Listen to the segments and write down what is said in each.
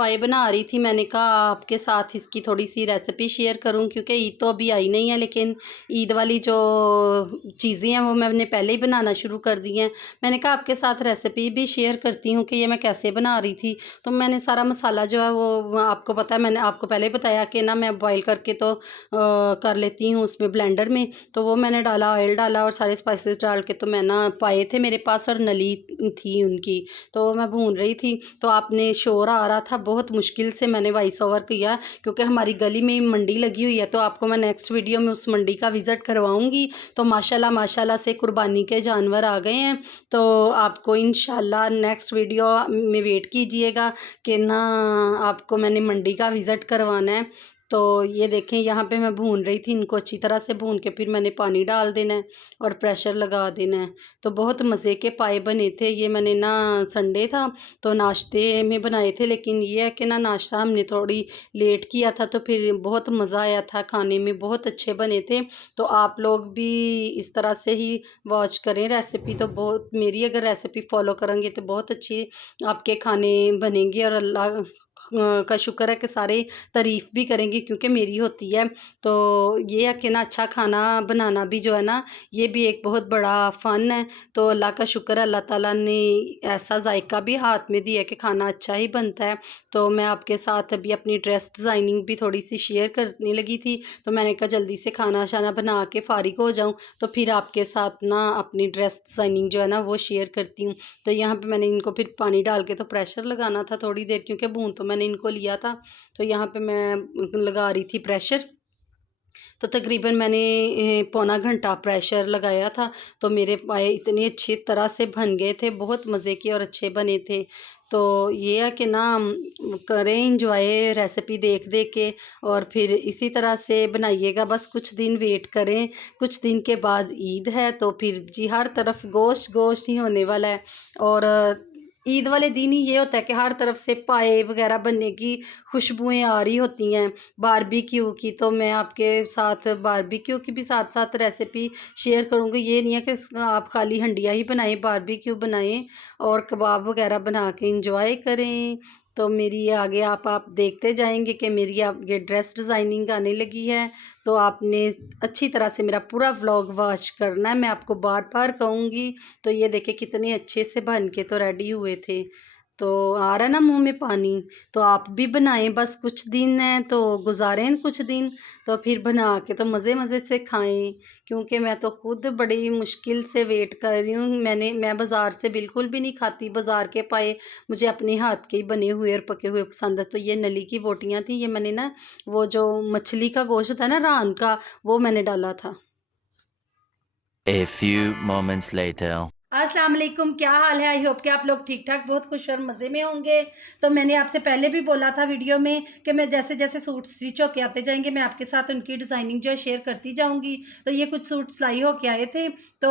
पाए बना रही थी, मैंने कहा आपके साथ इसकी थोड़ी सी रेसिपी शेयर करूं, क्योंकि ईद तो अभी आई नहीं है, लेकिन ईद वाली जो चीज़ें हैं वो मैंने पहले ही बनाना शुरू कर दी हैं। मैंने कहा आपके साथ रेसिपी भी शेयर करती हूँ कि ये मैं कैसे बना रही थी। तो मैंने सारा मसाला जो है वो आपको पता है, मैंने आपको पहले ही बताया कि ना मैं बॉईल करके तो कर लेती हूँ उसमें ब्लेंडर में। तो वो मैंने डाला, ऑयल डाला और सारे स्पाइसेस डाल के, तो मैं ना पाए थे मेरे पास और नली थी उनकी, तो मैं भून रही थी। तो आपने शोर आ रहा था, बहुत मुश्किल से मैंने वॉइस ओवर किया, क्योंकि हमारी गली में मंडी लगी हुई है। तो आपको मैं नेक्स्ट वीडियो में उस मंडी का विज़िट करवाऊंगी। तो माशाल्लाह माशाल्लाह से कुर्बानी के जानवर आ गए हैं। तो आपको इंशाल्लाह नेक्स्ट वीडियो में वेट कीजिएगा कि ना आपको मैंने मंडी का विज़िट करवाना है। तो ये देखें, यहाँ पे मैं भून रही थी इनको, अच्छी तरह से भून के फिर मैंने पानी डाल देना है और प्रेशर लगा देना है। तो बहुत मज़े के पाए बने थे ये। मैंने ना संडे था तो नाश्ते में बनाए थे, लेकिन ये है कि ना नाश्ता हमने थोड़ी लेट किया था, तो फिर बहुत मज़ा आया था खाने में, बहुत अच्छे बने थे। तो आप लोग भी इस तरह से ही वॉच करें रेसिपी, तो बहुत मेरी अगर रेसिपी फॉलो करेंगे तो बहुत अच्छी आपके खाने बनेंगे, और अल्लाह का शुक्र है कि सारे तारीफ़ भी करेंगे, क्योंकि मेरी होती है। तो ये है कि ना अच्छा खाना बनाना भी जो है ना, ये भी एक बहुत बड़ा फ़न है। तो अल्लाह का शुक्र है, अल्लाह ताला ने ऐसा जायका भी हाथ में दिया कि खाना अच्छा ही बनता है। तो मैं आपके साथ अभी अपनी ड्रेस डिज़ाइनिंग भी थोड़ी सी शेयर करने लगी थी, तो मैंने कहा जल्दी से खाना शाना बना के फ़ारिग हो जाऊँ, तो फिर आपके साथ ना अपनी ड्रेस डिज़ाइनिंग जो है ना वो शेयर करती हूँ। तो यहाँ पे मैंने इनको फिर पानी डाल के तो प्रेशर लगाना था थोड़ी देर, क्योंकि भून तो मैंने इनको लिया था। तो यहाँ पे मैं लगा रही थी प्रेशर। तो तकरीबन मैंने पौना घंटा प्रेशर लगाया था। तो मेरे पाए इतने अच्छी तरह से बन गए थे, बहुत मज़े के और अच्छे बने थे। तो ये है कि ना करें इंजॉय रेसिपी देख देख के, और फिर इसी तरह से बनाइएगा। बस कुछ दिन वेट करें, कुछ दिन के बाद ईद है, तो फिर जी हर तरफ गोश्त गोश्त ही होने वाला है। और ईद वाले दिन ही ये होता है कि हर तरफ से पाए वगैरह बनने की खुशबुएं आ रही होती हैं बारबेक्यू की। तो मैं आपके साथ बारबेक्यू की भी साथ साथ रेसिपी शेयर करूँगी। ये नहीं है कि आप खाली हंडिया ही बनाएं, बारबेक्यू बनाएं और कबाब वगैरह बना के इंजॉय करें। तो मेरी आगे आप देखते जाएंगे कि मेरी आप ये ड्रेस डिज़ाइनिंग आने लगी है। तो आपने अच्छी तरह से मेरा पूरा व्लॉग वॉच करना है, मैं आपको बार बार कहूँगी। तो ये देखिए कितने अच्छे से बन के तो रेडी हुए थे। तो आ रहा है ना मुंह में पानी। तो आप भी बनाएं, बस कुछ दिन हैं तो गुजारें कुछ दिन, तो फिर बना के तो मज़े मज़े से खाएं। क्योंकि मैं तो खुद बड़ी मुश्किल से वेट कर रही हूँ। मैं बाज़ार से बिल्कुल भी नहीं खाती, बाज़ार के पाए मुझे अपने हाथ के ही बने हुए और पके हुए पसंद है। तो ये नली की बोटियाँ थी, ये मैंने ना वो जो मछली का गोश्त होता है ना रान का, वो मैंने डाला था। A few moments later. अस्सलाम वालेकुम, क्या हाल है? आई होप कि आप लोग ठीक ठाक बहुत खुश और मज़े में होंगे। तो मैंने आपसे पहले भी बोला था वीडियो में कि मैं जैसे जैसे सूट स्टिच होके आते जाएंगे मैं आपके साथ उनकी डिज़ाइनिंग जो है शेयर करती जाऊंगी। तो ये कुछ सूट सिलाई होके आए थे। तो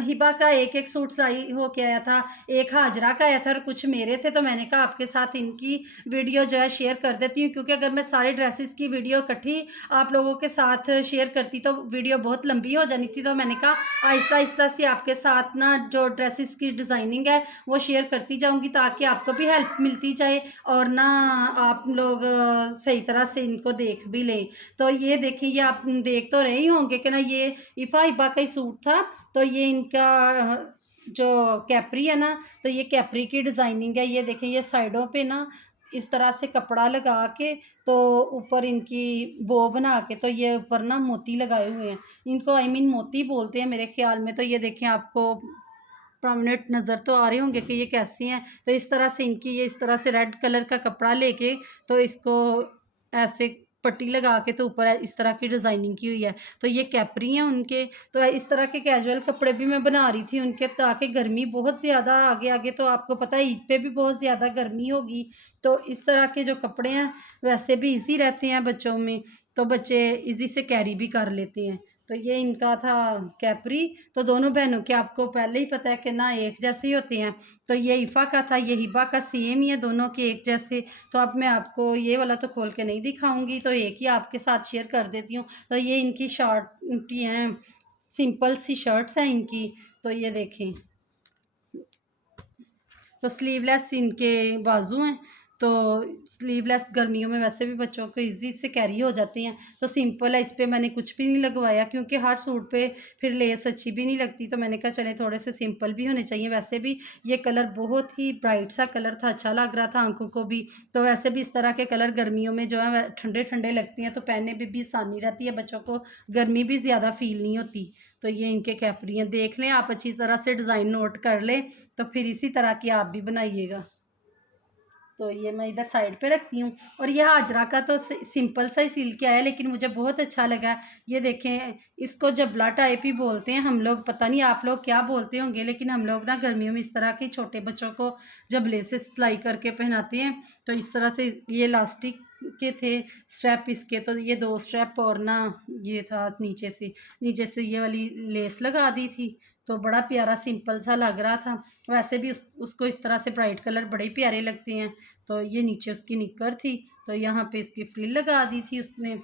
हिबा का एक एक सूट सिलाई होके आया था, एक हाजरा का आया था और कुछ मेरे थे। तो मैंने कहा आपके साथ इनकी वीडियो जो है शेयर कर देती हूँ, क्योंकि अगर मैं सारे ड्रेसेस की वीडियो इकट्ठी आप लोगों के साथ शेयर करती तो वीडियो बहुत लंबी हो जानी थी। तो मैंने कहा आहिस्ता आहिस्ता से आपके साथ ना जो ड्रेसेस की डिज़ाइनिंग है वो शेयर करती जाऊंगी, ताकि आपको भी हेल्प मिलती जाए और ना आप लोग सही तरह से इनको देख भी लें। तो ये देखिए, ये आप देख तो रहे ही होंगे कि ना ये हिबा का ही सूट था। तो ये इनका जो कैपरी है ना, तो ये कैपरी की डिज़ाइनिंग है। ये देखें, ये साइडों पे ना इस तरह से कपड़ा लगा के, तो ऊपर इनकी बो बना के, तो ये ऊपर ना मोती लगाए हुए हैं। इनको मोती बोलते हैं मेरे ख्याल में। तो ये देखें, आपको प्रोमिनेंट नज़र तो आ रहे होंगे कि ये कैसी हैं। तो इस तरह से इनकी ये इस तरह से रेड कलर का कपड़ा लेके, तो इसको ऐसे पट्टी लगा के, तो ऊपर इस तरह की डिज़ाइनिंग की हुई है। तो ये कैपरी हैं उनके। तो इस तरह के कैजुअल कपड़े भी मैं बना रही थी उनके, ताकि गर्मी बहुत ज़्यादा आगे आगे, तो आपको पता है ईद पे भी बहुत ज़्यादा गर्मी होगी। तो इस तरह के जो कपड़े हैं वैसे भी ईजी रहते हैं बच्चों में, तो बच्चे ईजी से कैरी भी कर लेते हैं। तो ये इनका था कैपरी। तो दोनों बहनों के आपको पहले ही पता है कि ना एक जैसे ही होते हैं। तो ये इफ़ा का था, ये हिबा का, सेम ही है दोनों के एक जैसे। तो अब मैं आपको ये वाला तो खोल के नहीं दिखाऊंगी, तो एक ही आपके साथ शेयर कर देती हूँ। तो ये इनकी शॉर्ट हैं, सिंपल सी शर्ट्स हैं इनकी। तो ये देखें, तो स्लीवलेस इनके बाजू हैं। तो स्लीवलेस गर्मियों में वैसे भी बच्चों को इजी से कैरी हो जाते हैं, तो सिंपल है, इस पे मैंने कुछ भी नहीं लगवाया क्योंकि हर सूट पे फिर लेस अच्छी भी नहीं लगती। तो मैंने कहा चले थोड़े से सिंपल भी होने चाहिए। वैसे भी ये कलर बहुत ही ब्राइट सा कलर था, अच्छा लग रहा था आंखों को भी। तो वैसे भी इस तरह के कलर गर्मियों में जो है ठंडे ठंडे लगती हैं, तो पहनने में भी आसानी रहती है, बच्चों को गर्मी भी ज़्यादा फील नहीं होती। तो ये इनके कैपरी हैं, देख लें आप, अच्छी तरह से डिज़ाइन नोट कर लें, तो फिर इसी तरह की आप भी बनाइएगा। तो ये मैं इधर साइड पे रखती हूँ। और ये हाजरा का तो सिंपल सा ही सिल के आया, लेकिन मुझे बहुत अच्छा लगा। ये देखें, इसको जबला टाइप ही बोलते हैं हम लोग, पता नहीं आप लोग क्या बोलते होंगे, लेकिन हम लोग ना गर्मियों में इस तरह के छोटे बच्चों को जबले से सिलाई करके पहनाते हैं। तो इस तरह से ये इलास्टिक के थे स्ट्रैप इसके, तो ये 2 स्ट्रैप और ना ये था नीचे से ये वाली लेस लगा दी थी। तो बड़ा प्यारा सिंपल सा लग रहा था। वैसे भी उसको इस तरह से ब्राइट कलर बड़े प्यारे लगते हैं। तो ये नीचे उसकी निक्कर थी, तो यहाँ पे इसकी फ्रिल लगा दी थी उसने।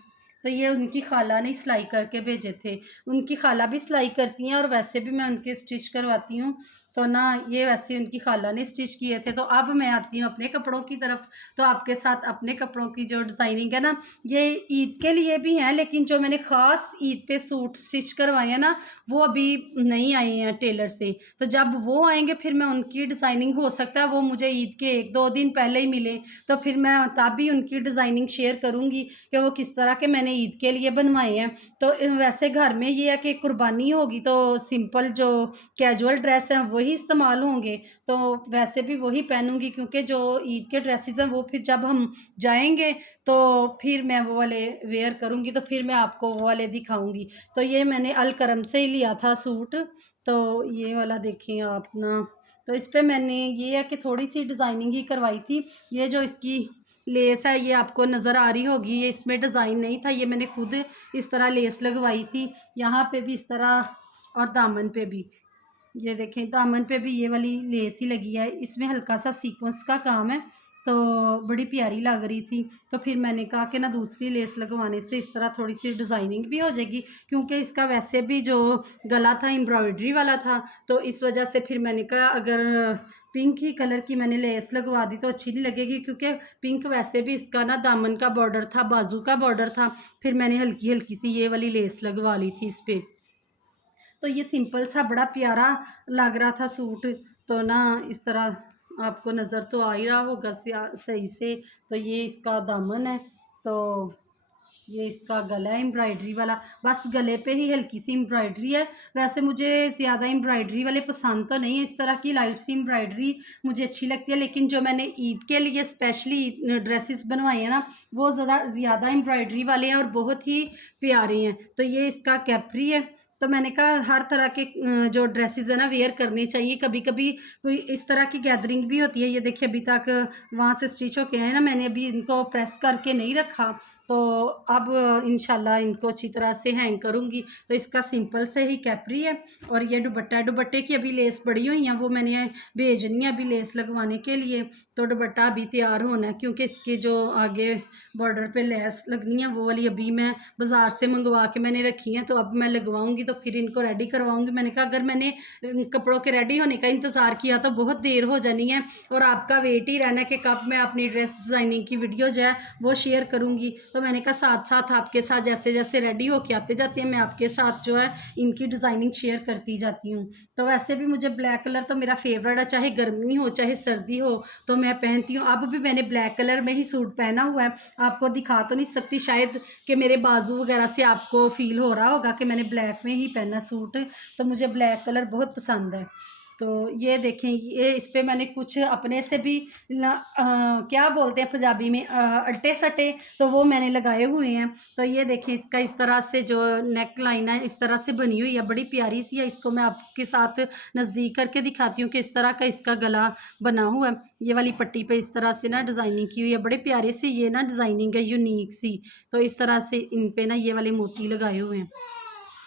तो ये उनकी खाला ने सिलाई करके भेजे थे। उनकी खाला भी सिलाई करती हैं और वैसे भी मैं उनके स्टिच करवाती हूँ। तो ना ये वैसे उनकी खाला ने स्टिच किए थे। तो अब मैं आती हूँ अपने कपड़ों की तरफ। तो आपके साथ अपने कपड़ों की जो डिज़ाइनिंग है ना, ये ईद के लिए भी हैं, लेकिन जो मैंने ख़ास ईद पे सूट स्टिच करवाए हैं ना, वो अभी नहीं आए हैं टेलर से। तो जब वो आएंगे फिर मैं उनकी डिज़ाइनिंग, हो सकता है वो मुझे ईद के 1-2 दिन पहले ही मिले, तो फिर मैं तब भी उनकी डिज़ाइनिंग शेयर करूँगी कि वो किस तरह के मैंने ईद के लिए बनवाए हैं। तो वैसे घर में ये है कि कुर्बानी होगी तो सिंपल जो कैजुअल ड्रेस हैं वही इस्तेमाल होंगे, तो वैसे भी वही पहनूँगी, क्योंकि जो ईद के ड्रेसेस हैं वो फिर जब हम जाएँगे तो फिर मैं वो वाले वेयर करूँगी, तो फिर मैं आपको वो वाले दिखाऊँगी। तो ये मैंने अल करम से ही लिया था सूट, तो ये वाला देखिए आप ना। तो इस पे मैंने ये है कि थोड़ी-सी डिज़ाइनिंग ही करवाई थी। ये जो इसकी लेस है ये आपको नज़र आ रही होगी, ये इसमें डिज़ाइन नहीं था, ये मैंने खुद इस तरह लेस लगवाई थी। यहाँ पे भी इस तरह और दामन पे भी। ये देखें दामन पे भी ये वाली लेस ही लगी है, इसमें हल्का सा सीक्वेंस का काम है, तो बड़ी प्यारी लग रही थी। तो फिर मैंने कहा कि ना दूसरी लेस लगवाने से इस तरह थोड़ी सी डिज़ाइनिंग भी हो जाएगी, क्योंकि इसका वैसे भी जो गला था एम्ब्रॉयडरी वाला था, तो इस वजह से फिर मैंने कहा अगर पिंक ही कलर की मैंने लेस लगवा दी तो अच्छी नहीं लगेगी, क्योंकि पिंक वैसे भी इसका ना दामन का बॉर्डर था, बाजू का बॉर्डर था। फिर मैंने हल्की हल्की सी ये वाली लेस लगवा ली थी इस पर। तो ये सिंपल सा बड़ा प्यारा लग रहा था सूट। तो ना इस तरह आपको नज़र तो आ ही रहा होगा सही से। तो ये इसका दामन है, तो ये इसका गला है एम्ब्रॉयडरी वाला, बस गले पे ही हल्की सी एम्ब्रॉयडरी है। वैसे मुझे ज़्यादा एम्ब्रॉयडरी वाले पसंद तो नहीं है, इस तरह की लाइट सी एम्ब्रॉयडरी मुझे अच्छी लगती है, लेकिन जो मैंने ईद के लिए स्पेशली ड्रेसेस बनवाए हैं ना, वो ज़्यादा एम्ब्रॉयडरी वाले हैं और बहुत ही प्यारे हैं। तो ये इसका कैपरी है। तो मैंने कहा हर तरह के जो ड्रेसेस है ना वेयर करने चाहिए। कभी कभी कोई इस तरह की गैदरिंग भी होती है। ये देखिए अभी तक वहाँ से स्टिच होके आए ना, मैंने अभी इनको प्रेस करके नहीं रखा, तो अब इंशाल्लाह इनको अच्छी तरह से हैंग करूँगी। तो इसका सिंपल से ही कैपरी है। और ये दुपट्टे की अभी लेस पड़ी हुई हैं, वो मैंने भेजनी है अभी लेस लगवाने के लिए। तो दुपट्टा अभी तैयार होना है, क्योंकि इसके जो आगे बॉर्डर पे लेस लगनी है वो वाली अभी मैं बाज़ार से मंगवा के मैंने रखी हैं, तो अब मैं लगवाऊंगी तो फिर इनको रेडी करवाऊंगी। मैंने कहा अगर मैंने कपड़ों के रेडी होने का इंतज़ार किया तो बहुत देर हो जानी है, और आपका वेट ही रहना है कि कब मैं अपनी ड्रेस डिज़ाइनिंग की वीडियो जो है वो शेयर करूँगी। तो मैंने कहा साथ साथ आपके साथ जैसे जैसे रेडी होके आते जाते हैं मैं आपके साथ जो है इनकी डिज़ाइनिंग शेयर करती जाती हूँ। तो वैसे भी मुझे ब्लैक कलर तो मेरा फेवरेट है, चाहे गर्मी हो चाहे सर्दी हो तो मैं पहनती हूँ। अब भी मैंने ब्लैक कलर में ही सूट पहना हुआ है, आपको दिखा तो नहीं सकती शायद कि मेरे बाजू वगैरह से आपको फील हो रहा होगा कि मैंने ब्लैक में ही पहना सूट। तो मुझे ब्लैक कलर बहुत पसंद है। तो ये देखें, ये इस पे मैंने कुछ अपने से भी क्या बोलते हैं पंजाबी में अट्टे सट्टे, तो वो मैंने लगाए हुए हैं। तो ये देखिए इसका इस तरह से जो नेक लाइन है इस तरह से बनी हुई है, बड़ी प्यारी सी है। इसको मैं आपके साथ नज़दीक करके दिखाती हूँ कि इस तरह का इसका गला बना हुआ है। ये वाली पट्टी पे इस तरह से ना डिज़ाइनिंग की हुई है, बड़े प्यारे से ये ना डिज़ाइनिंग है यूनिक सी। तो इस तरह से इन पे ना ये वाले मोती लगाए हुए हैं,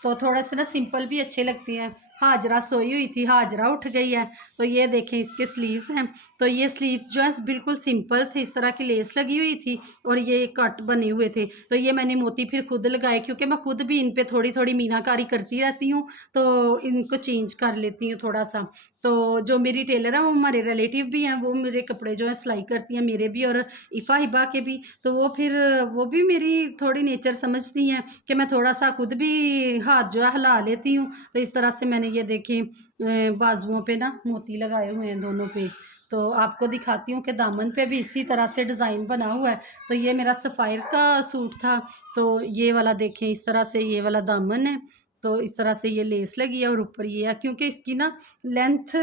तो थोड़ा सा ना सिंपल भी अच्छे लगते हैं। हाजरा सोई हुई थी, हाजरा उठ गई है। तो ये देखें इसके स्लीव्स हैं, तो ये स्लीव्स जो है बिल्कुल सिंपल थे, इस तरह की लेस लगी हुई थी और ये कट बने हुए थे। तो ये मैंने मोती फिर खुद लगाए, क्योंकि मैं खुद भी इन पे थोड़ी थोड़ी मीनाकारी करती रहती हूँ, तो इनको चेंज कर लेती हूँ थोड़ा सा। तो जो मेरी टेलर है वो हमारे रिलेटिव भी हैं, वो मेरे कपड़े जो है सिलाई करती हैं, मेरे भी और इफ़ा हिबा के भी। तो वो भी मेरी थोड़ी नेचर समझती हैं कि मैं थोड़ा-सा खुद भी हाथ जो है हिला लेती हूँ। तो इस तरह से मैंने ये देखें बाजुओं पे ना मोती लगाए हुए हैं दोनों पे। तो आपको दिखाती हूँ कि दामन पे भी इसी तरह से डिज़ाइन बना हुआ है। तो ये मेरा सफ़ायर का सूट था, तो ये वाला देखें इस तरह से ये वाला दामन है। तो इस तरह से ये लेस लगी है और ऊपर ये है, क्योंकि इसकी ना लेंथ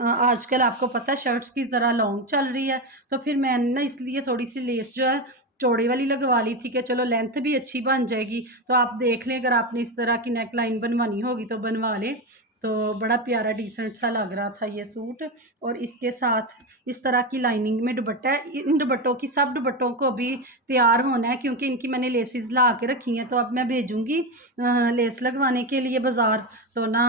आजकल आपको पता है शर्ट्स की ज़रा लॉन्ग चल रही है, तो फिर मैंने ना इसलिए थोड़ी-सी लेस जो है चौड़ी वाली लगवा ली थी कि चलो लेंथ भी अच्छी बन जाएगी। तो आप देख लें, अगर आपने इस तरह की नेक लाइन बनवानी होगी तो बनवा लें। तो बड़ा प्यारा डिसेंट सा लग रहा था ये सूट, और इसके साथ इस तरह की लाइनिंग में दुपट्टा है। इन दुपट्टों की सब दुपट्टों को अभी तैयार होना है, क्योंकि इनकी मैंने लेसेस ला के रखी हैं, तो अब मैं भेजूँगी लेस लगवाने के लिए बाज़ार। तो ना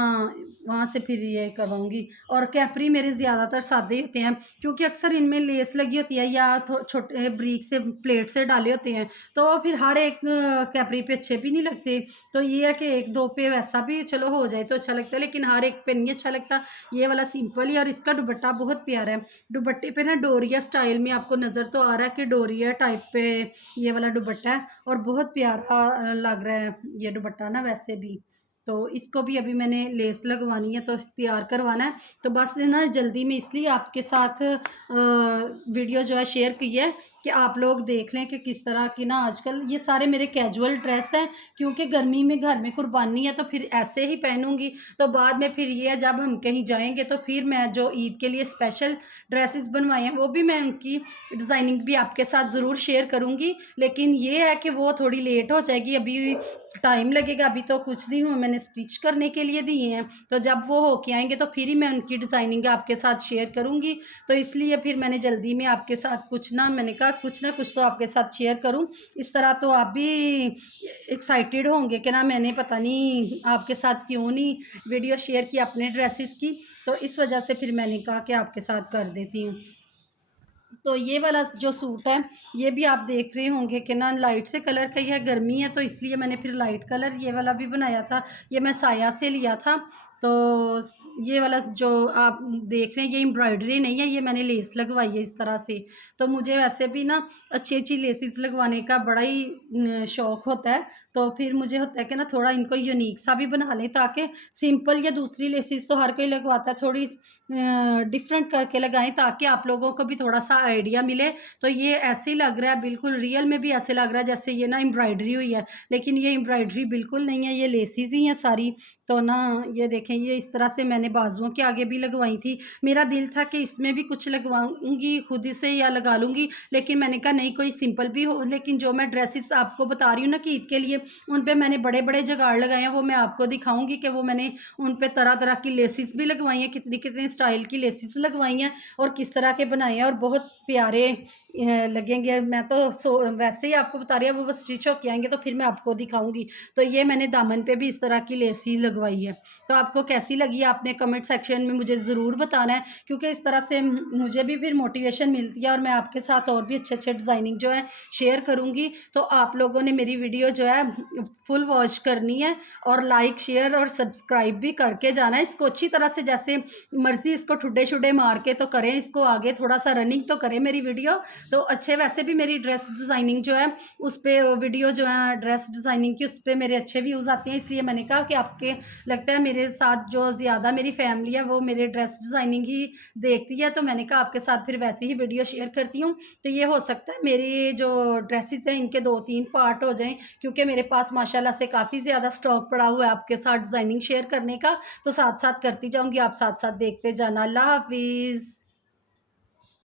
वहाँ से फिर ये करवाऊँगी। और कैपरी मेरे ज़्यादातर सादे ही होते हैं, क्योंकि अक्सर इनमें लेस लगी होती है या छोटे ब्रीक से प्लेट से डाले होते हैं, तो वो फिर हर एक कैपरी पे अच्छे भी नहीं लगते। तो ये है कि 1-2 पे वैसा भी चलो हो जाए तो अच्छा लगता है, लेकिन हर एक पे नहीं अच्छा लगता। ये वाला सिंपल ही, और इसका दुपट्टा बहुत प्यारा है। दुपट्टे पे ना डोरिया स्टाइल में आपको नज़र तो आ रहा है कि डोरिया टाइप पे ये वाला दुपट्टा है, और बहुत प्यारा लग रहा है ये दुपट्टा ना वैसे भी। तो इसको भी अभी मैंने लेस लगवानी है, तो तैयार करवाना है। तो बस ना जल्दी में इसलिए आपके साथ वीडियो जो है शेयर की है कि आप लोग देख लें कि किस तरह की ना आजकल ये सारे मेरे कैजुअल ड्रेस हैं, क्योंकि गर्मी में घर में कुर्बानी है तो फिर ऐसे ही पहनूंगी। तो बाद में फिर ये है, जब हम कहीं जाएंगे तो फिर मैं जो ईद के लिए स्पेशल ड्रेसेस बनवाए हैं वो भी मैं उनकी डिज़ाइनिंग भी आपके साथ ज़रूर शेयर करूंगी। लेकिन ये है कि वो थोड़ी लेट हो जाएगी, अभी टाइम लगेगा। अभी तो कुछ दिन हुए मैंने स्टिच करने के लिए दिए हैं, तो जब वो होके आएंगे तो फिर ही मैं उनकी डिज़ाइनिंग आपके साथ शेयर करूंगी। तो इसलिए फिर मैंने जल्दी में आपके साथ मैंने कहा कुछ ना कुछ तो आपके साथ शेयर करूं। इस तरह तो आप भी एक्साइटेड होंगे कि ना मैंने पता नहीं आपके साथ क्यों नहीं वीडियो शेयर की अपने ड्रेसेस की। तो इस वजह से फिर मैंने कहा कि आपके साथ कर देती हूँ। तो ये वाला जो सूट है ये भी आप देख रहे होंगे कि ना लाइट से कलर का ही है, गर्मी है तो इसलिए मैंने फिर लाइट कलर ये वाला भी बनाया था। ये मैं साया से लिया था। तो ये वाला जो आप देख रहे हैं ये एम्ब्रॉयडरी नहीं है, ये मैंने लेस लगवाई है इस तरह से। तो मुझे वैसे भी ना अच्छी लेसेस लगवाने का बड़ा ही शौक़ होता है। तो फिर मुझे होता है कि ना थोड़ा इनको यूनिक सा भी बना लें, ताकि सिंपल या दूसरी लेसेस तो हर कोई लगवाता है, थोड़ी डिफरेंट करके लगाएं ताकि आप लोगों को भी थोड़ा सा आइडिया मिले। तो ये ऐसे ही लग रहा है, बिल्कुल रियल में भी ऐसे लग रहा है जैसे ये ना एम्ब्रॉयडरी हुई है, लेकिन ये एम्ब्रॉयडरी बिल्कुल नहीं है, ये लेसेस ही हैं सारी। तो ना ये देखें, ये इस तरह से मैंने बाजुओं के आगे भी लगवाई थी। मेरा दिल था कि इसमें भी कुछ लगवाऊंगी खुद ही से या लगा लूँगी, लेकिन मैंने कहा नहीं कोई सिंपल भी हो। लेकिन जो मैं ड्रेसेस आपको बता रही हूँ ना कि ईद के लिए, उन पे मैंने बड़े बड़े जुगाड़ लगाए हैं, वो मैं आपको दिखाऊंगी कि वो मैंने उन पे तरह तरह की लेसिस भी लगवाई हैं, कितनी कितनी स्टाइल की लेसिस लगवाई हैं और किस तरह के बनाए हैं, और बहुत प्यारे लगेंगे। मैं तो वैसे ही आपको बता रही हूँ, वो स्टिच होके आएंगे तो फिर मैं आपको दिखाऊंगी। तो ये मैंने दामन पे भी इस तरह की लेसी लगवाई है। तो आपको कैसी लगी आपने कमेंट सेक्शन में मुझे ज़रूर बताना है, क्योंकि इस तरह से मुझे भी फिर मोटिवेशन मिलती है और मैं आपके साथ और भी अच्छे डिज़ाइनिंग जो है शेयर करूँगी। तो आप लोगों ने मेरी वीडियो जो है फुल वॉच करनी है और लाइक शेयर और सब्सक्राइब भी करके जाना है। इसको अच्छी तरह से जैसे मर्ज़ी इसको ठुड्डे शुड्डे मार के तो करें, इसको आगे थोड़ा सा रनिंग तो करें मेरी वीडियो। तो अच्छे वैसे भी मेरी ड्रेस डिज़ाइनिंग जो है उस पर वीडियो जो है ड्रेस डिज़ाइनिंग की, उस पर मेरे अच्छे व्यूज़ आते हैं। इसलिए मैंने कहा कि आपके लगता है मेरे साथ जो ज़्यादा मेरी फैमिली है वो मेरे ड्रेस डिज़ाइनिंग ही देखती है, तो मैंने कहा आपके साथ फिर वैसे ही वीडियो शेयर करती हूँ। तो ये हो सकता है मेरी जो ड्रेसेस हैं इनके 2-3 पार्ट हो जाएं, क्योंकि मेरे पास माशाल्लाह से काफ़ी ज़्यादा स्टॉक पड़ा हुआ है आपके साथ डिज़ाइनिंग शेयर करने का। तो साथ साथ करती जाऊँगी, आप साथ साथ देखते जाना। अल्लाह हाफिज़।